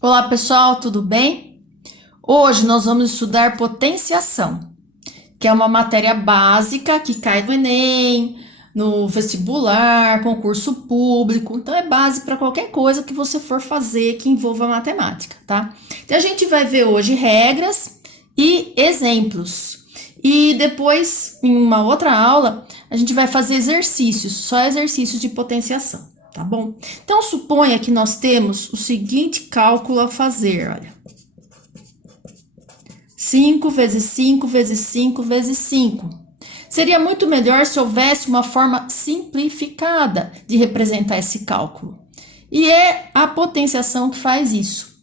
Olá pessoal, tudo bem? Hoje nós vamos estudar potenciação, que é uma matéria básica que cai no Enem, no vestibular, concurso público, então é base para qualquer coisa que você for fazer que envolva matemática, tá? Então a gente vai ver hoje regras e exemplos. E depois, em uma outra aula, a gente vai fazer exercícios, só exercícios de potenciação. Tá bom? Então, suponha que nós temos o seguinte cálculo a fazer, olha. 5 vezes 5 vezes 5 vezes 5. Seria muito melhor se houvesse uma forma simplificada de representar esse cálculo. E é a potenciação que faz isso.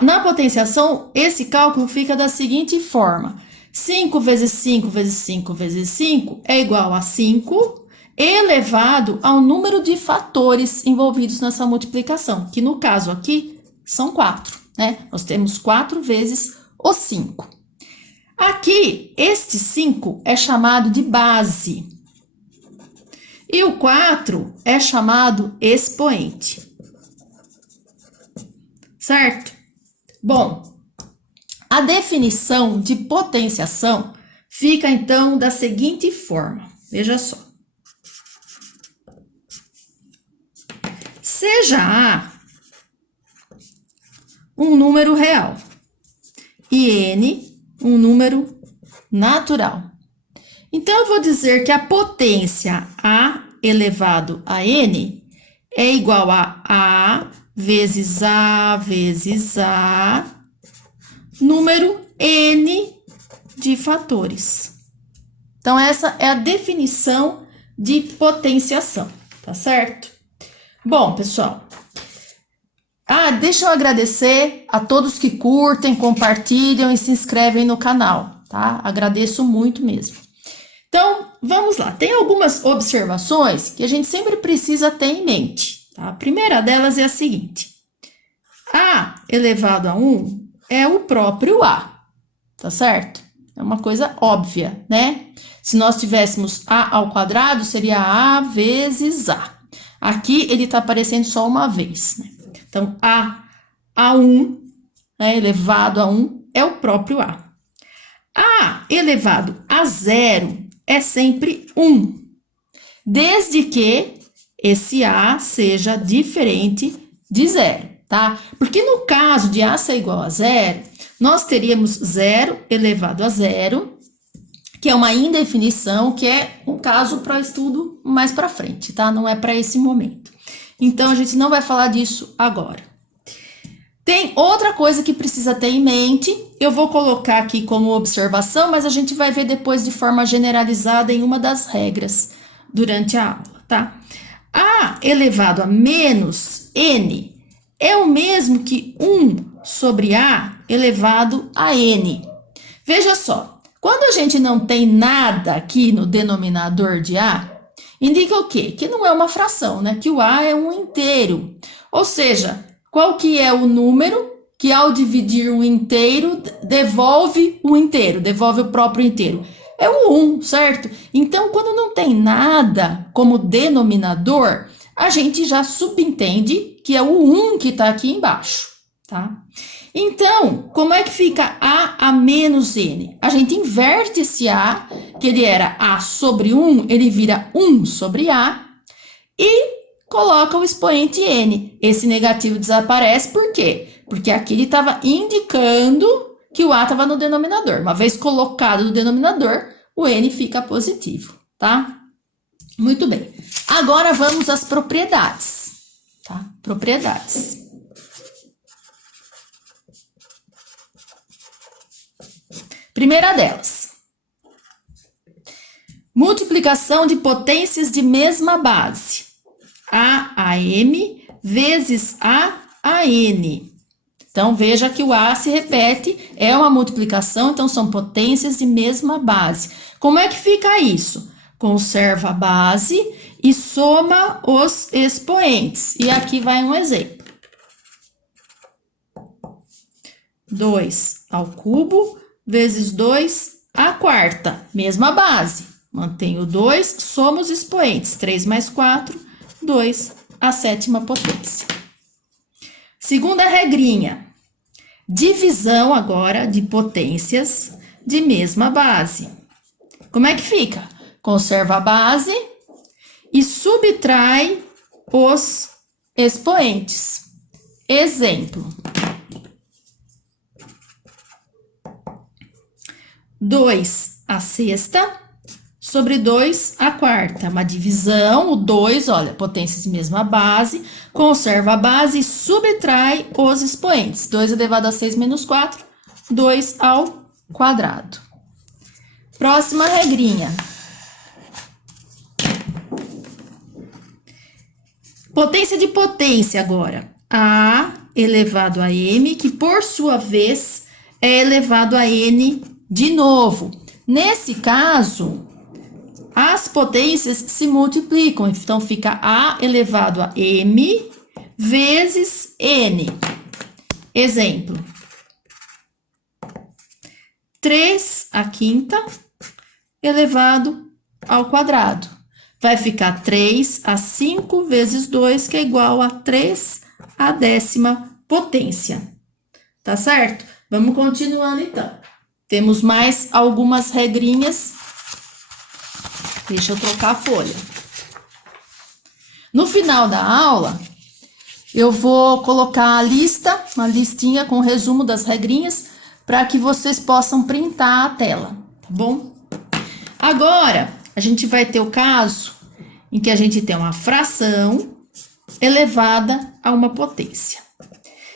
Na potenciação, esse cálculo fica da seguinte forma. 5 vezes 5 vezes 5 vezes 5 é igual a 5 elevado ao número de fatores envolvidos nessa multiplicação, que no caso aqui são 4, né? Nós temos 4 vezes o 5. Aqui, este 5 é chamado de base. E o 4 é chamado expoente. Certo? Bom, a definição de potenciação fica então da seguinte forma. Veja só. Seja A um número real e N um número natural. Então, eu vou dizer que a potência A elevado a N é igual a vezes A vezes A, número N de fatores. Então, essa é a definição de potenciação, tá certo? Bom, pessoal, deixa eu agradecer a todos que curtem, compartilham e se inscrevem no canal, tá? Agradeço muito mesmo. Então, vamos lá. Tem algumas observações que a gente sempre precisa ter em mente, tá? A primeira delas é a seguinte. A elevado a 1 é o próprio A, tá certo? É uma coisa óbvia, né? Se nós tivéssemos A ao quadrado, seria A vezes A. Aqui ele está aparecendo só uma vez, né? Então, A1, né, elevado a 1, é o próprio A. A elevado a 0 é sempre 1, desde que esse A seja diferente de 0, tá? Porque no caso de A ser igual a 0, nós teríamos 0 elevado a 0, que é uma indefinição, que é um caso para estudo mais para frente, tá? Não é para esse momento. Então, a gente não vai falar disso agora. Tem outra coisa que precisa ter em mente, eu vou colocar aqui como observação, mas a gente vai ver depois de forma generalizada em uma das regras durante a aula, tá? A elevado a menos N é o mesmo que 1 sobre A elevado a N. Veja só. Quando a gente não tem nada aqui no denominador de A, indica o quê? Que não é uma fração, né? Que o A é um inteiro. Ou seja, qual que é o número que ao dividir um inteiro devolve o inteiro, devolve o próprio inteiro? É o 1, certo? Então, quando não tem nada como denominador, a gente já subentende que é o 1 que está aqui embaixo, tá? Então, como é que fica A menos N? A gente inverte esse A, que ele era A sobre 1, ele vira 1 sobre A, e coloca o expoente N. Esse negativo desaparece, por quê? Porque aqui ele estava indicando que o A estava no denominador. Uma vez colocado no denominador, o N fica positivo, tá? Muito bem. Agora vamos às propriedades, tá? Propriedades. Primeira delas, multiplicação de potências de mesma base, A M vezes A N. Então, veja que o A se repete, é uma multiplicação, então são potências de mesma base. Como é que fica isso? Conserva a base e soma os expoentes. E aqui vai um exemplo. 2 ao cubo vezes 2 à quarta, mesma base. Mantenho 2, soma os expoentes. 3 mais 4, 2 à sétima potência. Segunda regrinha. Divisão agora de potências de mesma base. Como é que fica? Conserva a base e subtrai os expoentes. Exemplo. 2 a sexta sobre 2 a quarta. Uma divisão, o 2, olha, potências de mesma base, conserva a base e subtrai os expoentes. 2 elevado a 6 menos 4, 2 ao quadrado. Próxima regrinha. Potência de potência agora. A elevado a m, que por sua vez é elevado a n de novo. Nesse caso, as potências se multiplicam. Então, fica A elevado a m vezes n. Exemplo. 3 a quinta elevado ao quadrado. Vai ficar 3 a 5 vezes 2, que é igual a 3 a décima potência. Tá certo? Vamos continuando, então. Temos mais algumas regrinhas. Deixa eu trocar a folha. No final da aula, eu vou colocar a lista, uma listinha com resumo das regrinhas, para que vocês possam printar a tela, tá bom? Agora, a gente vai ter o caso em que a gente tem uma fração elevada a uma potência.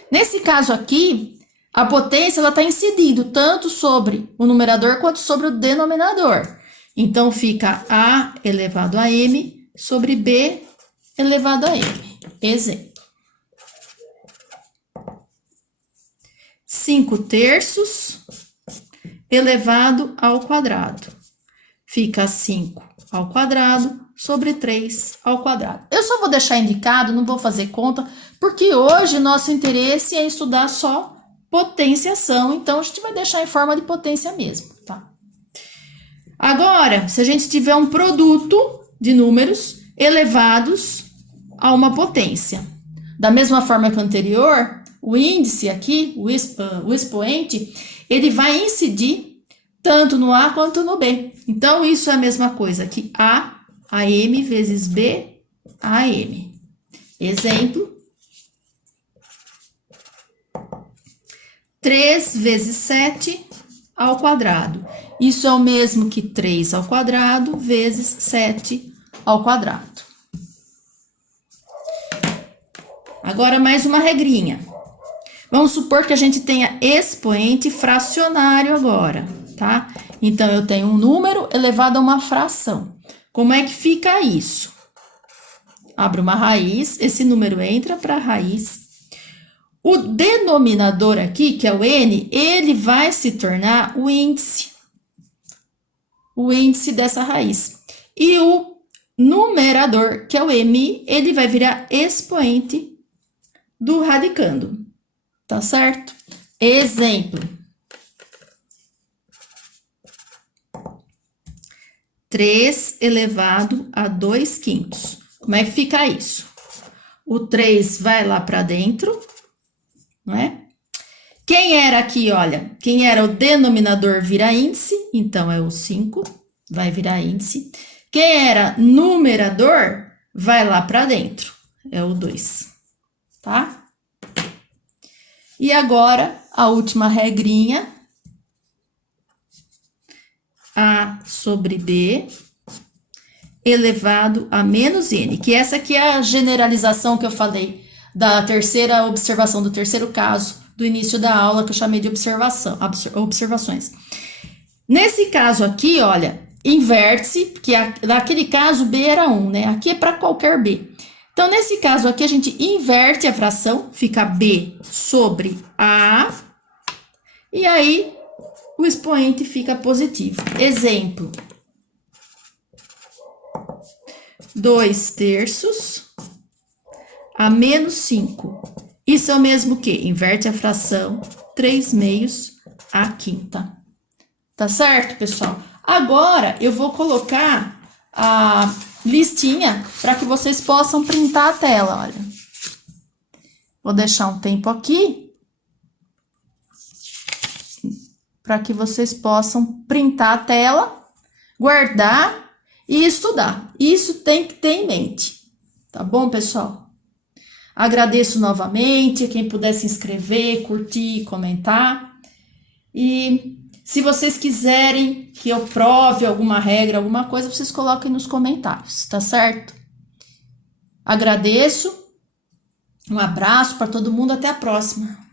Nesse caso aqui, a potência ela está incidindo tanto sobre o numerador quanto sobre o denominador. Então, fica A elevado a m sobre B elevado a m. Exemplo. 5 terços elevado ao quadrado. Fica 5 ao quadrado sobre 3 ao quadrado. Eu só vou deixar indicado, não vou fazer conta, porque hoje o nosso interesse é estudar só potenciação, então a gente vai deixar em forma de potência mesmo, tá? Agora, se a gente tiver um produto de números elevados a uma potência, da mesma forma que o anterior, o índice aqui, o expoente, ele vai incidir tanto no A quanto no B. Então, isso é a mesma coisa que A a m vezes B a m. Exemplo. 3 vezes 7 ao quadrado. Isso é o mesmo que 3 ao quadrado vezes 7 ao quadrado. Agora, mais uma regrinha. Vamos supor que a gente tenha expoente fracionário agora, tá? Então, eu tenho um número elevado a uma fração. Como é que fica isso? Abre uma raiz, esse número entra para a raiz. O denominador aqui, que é o n, ele vai se tornar o índice dessa raiz. E o numerador, que é o m, ele vai virar expoente do radicando. Tá certo? Exemplo. 3 elevado a 2 quintos. Como é que fica isso? O 3 vai lá para dentro, não é? Quem era aqui, olha, quem era o denominador vira índice, então é o 5, vai virar índice. Quem era numerador, vai lá para dentro, é o 2, tá? E agora, a última regrinha. A sobre B elevado a menos N, que essa aqui é a generalização que eu falei da terceira observação, do terceiro caso do início da aula, que eu chamei de observações. Nesse caso aqui, olha, inverte-se, porque naquele caso B era 1, né? Aqui é para qualquer B. Então, nesse caso aqui, a gente inverte a fração, fica B sobre A, e aí o expoente fica positivo. Exemplo. 2 terços a menos 5. Isso é o mesmo que inverte a fração 3 meios a quinta. Tá certo, pessoal? Agora, eu vou colocar a listinha para que vocês possam printar a tela, olha. Vou deixar um tempo aqui para que vocês possam printar a tela, guardar e estudar. Isso tem que ter em mente, tá bom, pessoal? Agradeço novamente, quem puder se inscrever, curtir, comentar. E se vocês quiserem que eu prove alguma regra, alguma coisa, vocês coloquem nos comentários, tá certo? Agradeço, um abraço para todo mundo, até a próxima.